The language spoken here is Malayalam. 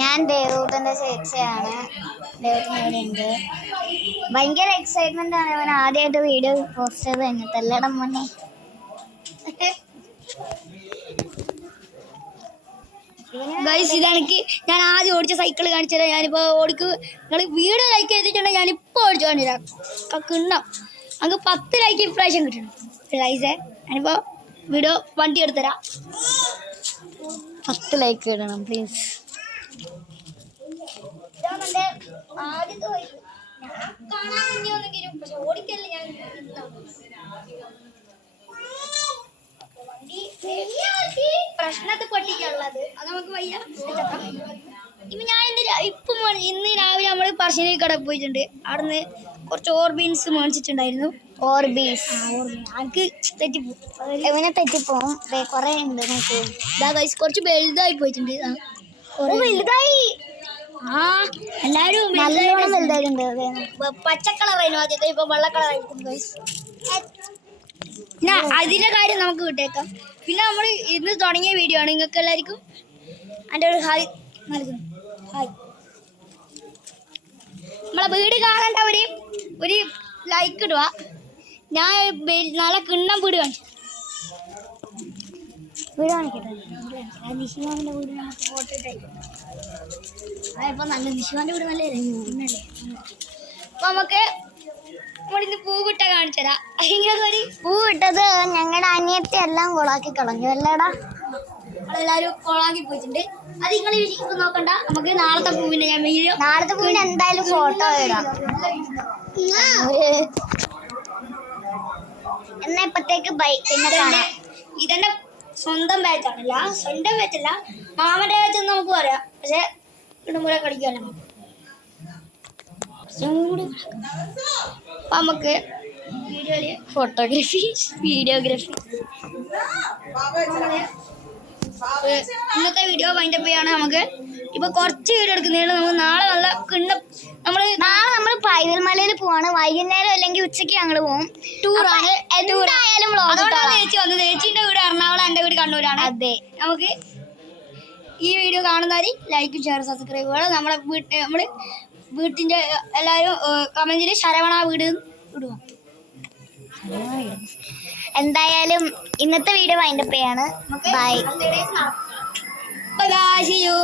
ഞാൻ ദേവൂട്ടന്റെ ചേച്ചിയാണ്. ദേവൂട്ടൻ ഇവിടെ ഉണ്ട്. ഭയങ്കര എക്സൈറ്റ്മെന്റ് ആണ്. അവൻ ആദ്യമായിട്ട് വീഡിയോ പോസ്റ്റ് ചെയ്ത് കഴിഞ്ഞിട്ടല്ലേടം മോനെ. ഗൈസ് ഇതെനിക്ക് ഞാൻ ആദ്യം ഓടിച്ച സൈക്കിൾ കാണിച്ചുതരാം. ഞാനിപ്പോൾ ഓടിക്ക് നിങ്ങൾ വീഡിയോ ലൈക്ക് ചെയ്തിട്ടുണ്ടെങ്കിൽ ഞാനിപ്പോൾ ഓടിച്ചു കാണിച്ചുതരാം. കിണ്ണം നമുക്ക് 10 ലൈക്ക് ഇപ്രാവശ്യം കിട്ടണം ഗൈസേ. ഞാനിപ്പോൾ വീഡിയോ വണ്ടി എടുത്തുതരാം. 10 ലൈക്ക് ഇടണം പ്ലീസ്. പ്രശ്നത്തെ പൊട്ടിക്കുള്ളത് അത് നമുക്ക് വയ്യ. ഇപ്പൊ ഞാൻ ഇന്ന് രാവിലെ നമ്മള് പറശ്ശിനി കട പോയിട്ടുണ്ട്. അവിടുന്ന് കുറച്ച് ഓർബീൻസ് മേടിച്ചിട്ടുണ്ടായിരുന്നു. ഓർബീസ് എനിക്ക് തെറ്റിപ്പോ ഇവനെ തെറ്റിപ്പോവും. കൊറേ ഉണ്ട്. കുറച്ച് വലുതായി പോയിട്ടുണ്ട്. വലുതായി. ആ എല്ലാരും നല്ലോണം വലുതായിട്ടുണ്ട്. പച്ച കളറായിരുന്നു ആദ്യത്തെ, ഇപ്പൊ വെള്ള കളറായിരിക്കും ഗൈസ്. പിന്നെ അതിന്റെ കാര്യം നമുക്ക് വിട്ടേക്കാം. പിന്നെ നമ്മൾ ഇന്ന് തുടങ്ങിയ വീഡിയോ ആണ്. നിങ്ങൾക്ക് എല്ലാവർക്കും എൻ്റെ ഒരു ഹായ് നൽകുന്നു. ഹായ്. നമ്മളെ വീട് കാണേണ്ടവര് ഒരു ലൈക്ക് ഇടുക. ഞാൻ നല്ല കിണ്ണം വീട് കാണിച്ചു. വീട് കാണിക്കട്ടെ. നിഷിമാവിന്റെ വീട് ഫോട്ടോ ഇട്ടായിരിക്കും. അതിപ്പോ നല്ല നിഷിമാന്റെ വീട് നല്ല രംഗല്ലേ. അപ്പൊ നമുക്ക് നമ്മളിന്ന് പൂവിട്ട കാണിച്ചുതരാം. പൂവിട്ടത് ഞങ്ങളുടെ അനിയത്തി എല്ലാം കൊളാക്കി കളഞ്ഞു അല്ലേടാ. നമ്മളെല്ലാരും കൊളാക്കി പോയിട്ടുണ്ട്. അത് നിങ്ങൾ ഇപ്പൊ നോക്കണ്ട. നമുക്ക് നാളത്തെ പൂവിന്റെ ഞാൻ വീഡിയോ, നാളത്തെ പൂവിന്റെ എന്തായാലും ഫോട്ടോ ഇടാം. എന്നാ ഇപ്പത്തേക്ക് ബൈ. പിന്നെ ഇതെന്റെ സ്വന്തം ബാച്ചാണല്ല, സ്വന്തം ബാച്ചല്ല, മാമന്റെ ബാച്ചെന്ന് നമുക്ക് പറയാം. പക്ഷെ ഇടുമ്പോൾ കളിക്കാമല്ലോ. അപ്പൊ നമുക്ക് വീഡിയോയില് ഫോട്ടോഗ്രാഫി, വീഡിയോഗ്രാഫി. ഇന്നത്തെ വീഡിയോ വൈൻഡപ്പ് ചെയ്യാണ്. നമുക്ക് ഇപ്പൊ കുറച്ച് വീഡിയോ എടുക്കുന്നതാണ്. നമുക്ക് നാളെ നല്ല കിണ്ണം നമ്മൾ പൈതൽ മലയിൽ പോവാണ്. വൈകുന്നേരം അല്ലെങ്കിൽ ഉച്ചയ്ക്ക് ഞങ്ങൾ പോകും. ടൂറാണ്. എന്തായാലും അതുകൊണ്ടാണ് ചേച്ചി വന്നത്. ചേച്ചിന്റെ വീട് എറണാകുളം, എന്റെ വീട് കണ്ണൂരാണ്. അതെ. നമുക്ക് ഈ വീഡിയോ കാണുന്നവര് ലൈക്കും ഷെയർ സബ്സ്ക്രൈബ് വേണം. നമ്മളെ വീട്ടിന്റെ എല്ലാവരും കമന്റിൽ ശരവണ വീട് ഇടുക. എന്തായാലും ഇന്നത്തെ വീഡിയോ വൈൻഡപ്പ് ചെയ്യാണ്. ബൈ. ബൈ. See you.